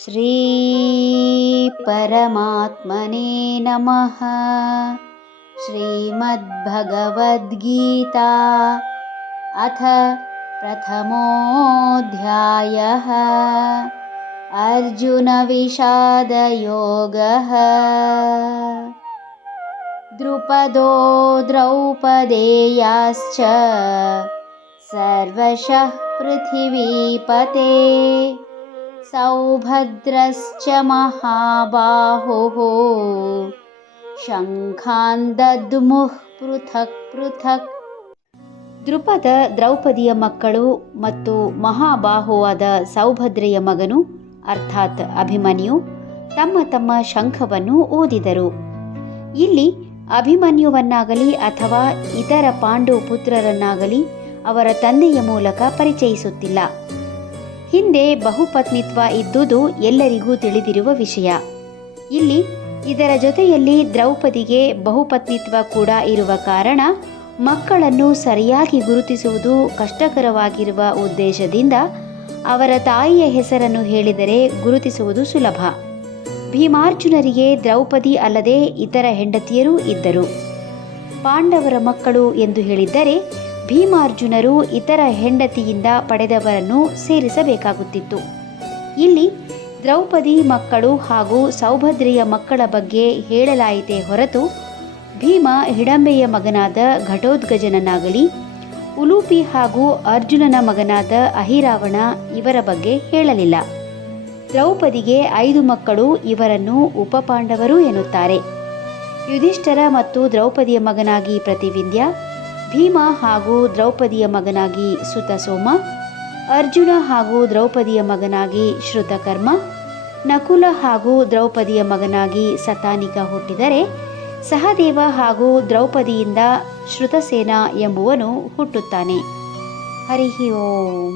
ಶ್ರೀ ಪರಮಾತ್ಮನೇ ನಮಃ. ಶ್ರೀಮದ್ಭಗವದ್ಗೀತಾ ಅಥ ಪ್ರಥಮೋऽಧ್ಯಾಯಃ. ಅರ್ಜುನ ವಿಷಾದಯೋಗಃ. ದ್ರುಪದೋ ದ್ರೌಪದೇಯಾಶ್ಚ ಸರ್ವಶಃ ಪೃಥಿವೀಪತೆ. ಸೌಭದ್ರಶ್ಚ ಮಹಾಬಾಹುಃ ಶಂಖಾನ್ ದದ್ಮುಃ ಪೃಥಕ್ ಪೃಥಕ್. ದ್ರುಪದ ದ್ರೌಪದಿಯ ಮಕ್ಕಳು ಮತ್ತು ಮಹಾಬಾಹುವಾದ ಸೌಭದ್ರೆಯ ಮಗನು ಅರ್ಥಾತ್ ಅಭಿಮನ್ಯು ತಮ್ಮ ತಮ್ಮ ಶಂಖವನ್ನು ಊದಿದರು. ಇಲ್ಲಿ ಅಭಿಮನ್ಯುವನ್ನಾಗಲಿ ಅಥವಾ ಇತರ ಪಾಂಡು ಪುತ್ರರನ್ನಾಗಲಿ ಅವರ ತಂದೆಯ ಮೂಲಕ ಪರಿಚಯಿಸುತ್ತಿಲ್ಲ. ಹಿಂದೆ ಬಹುಪತ್ನಿತ್ವ ಇದ್ದುದು ಎಲ್ಲರಿಗೂ ತಿಳಿದಿರುವ ವಿಷಯ. ಇಲ್ಲಿ ಇದರ ಜೊತೆಯಲ್ಲಿ ದ್ರೌಪದಿಗೆ ಬಹುಪತ್ನಿತ್ವ ಕೂಡ ಇರುವ ಕಾರಣ ಮಕ್ಕಳನ್ನು ಸರಿಯಾಗಿ ಗುರುತಿಸುವುದು ಕಷ್ಟಕರವಾಗಿರುವ ಉದ್ದೇಶದಿಂದ ಅವರ ತಾಯಿಯ ಹೆಸರನ್ನು ಹೇಳಿದರೆ ಗುರುತಿಸುವುದು ಸುಲಭ. ಭೀಮಾರ್ಜುನರಿಗೆ ದ್ರೌಪದಿ ಅಲ್ಲದೆ ಇತರ ಹೆಂಡತಿಯರೂ ಇದ್ದರು. ಪಾಂಡವರ ಮಕ್ಕಳು ಎಂದು ಹೇಳಿದ್ದರೆ ಭೀಮಾರ್ಜುನರು ಇತರ ಹೆಂಡತಿಯಿಂದ ಪಡೆದವರನ್ನು ಸೇರಿಸಬೇಕಾಗುತ್ತಿತ್ತು. ಇಲ್ಲಿ ದ್ರೌಪದಿ ಮಕ್ಕಳು ಹಾಗೂ ಸೌಭದ್ರೆಯ ಮಕ್ಕಳ ಬಗ್ಗೆ ಹೇಳಲಾಯಿತೇ ಹೊರತು ಭೀಮ ಹಿಡಂಬೆಯ ಮಗನಾದ ಘಟೋತ್ಕಚನಾಗಲಿ ಉಲೂಪಿ ಹಾಗೂ ಅರ್ಜುನನ ಮಗನಾದ ಅಹಿರಾವಣ ಇವರ ಬಗ್ಗೆ ಹೇಳಲಿಲ್ಲ. ದ್ರೌಪದಿಗೆ 5 ಮಕ್ಕಳು, ಇವರನ್ನು ಉಪಪಾಂಡವರು ಎನ್ನುತ್ತಾರೆ. ಯುಧಿಷ್ಠರ ಮತ್ತು ದ್ರೌಪದಿಯ ಮಗನಾಗಿ ಪ್ರತಿವಿಂಧ್ಯ, ಭೀಮ ಹಾಗೂ ದ್ರೌಪದಿಯ ಮಗನಾಗಿ ಸುತಸೋಮ, ಅರ್ಜುನ ಹಾಗೂ ದ್ರೌಪದಿಯ ಮಗನಾಗಿ ಶ್ರುತಕರ್ಮ, ನಕುಲ ಹಾಗೂ ದ್ರೌಪದಿಯ ಮಗನಾಗಿ ಸತಾನಿಕ ಹುಟ್ಟಿದರೆ ಸಹದೇವ ಹಾಗೂ ದ್ರೌಪದಿಯಿಂದ ಶ್ರುತಸೇನ ಎಂಬುವನು ಹುಟ್ಟುತ್ತಾನೆ. ಹರಿ ಓಂ.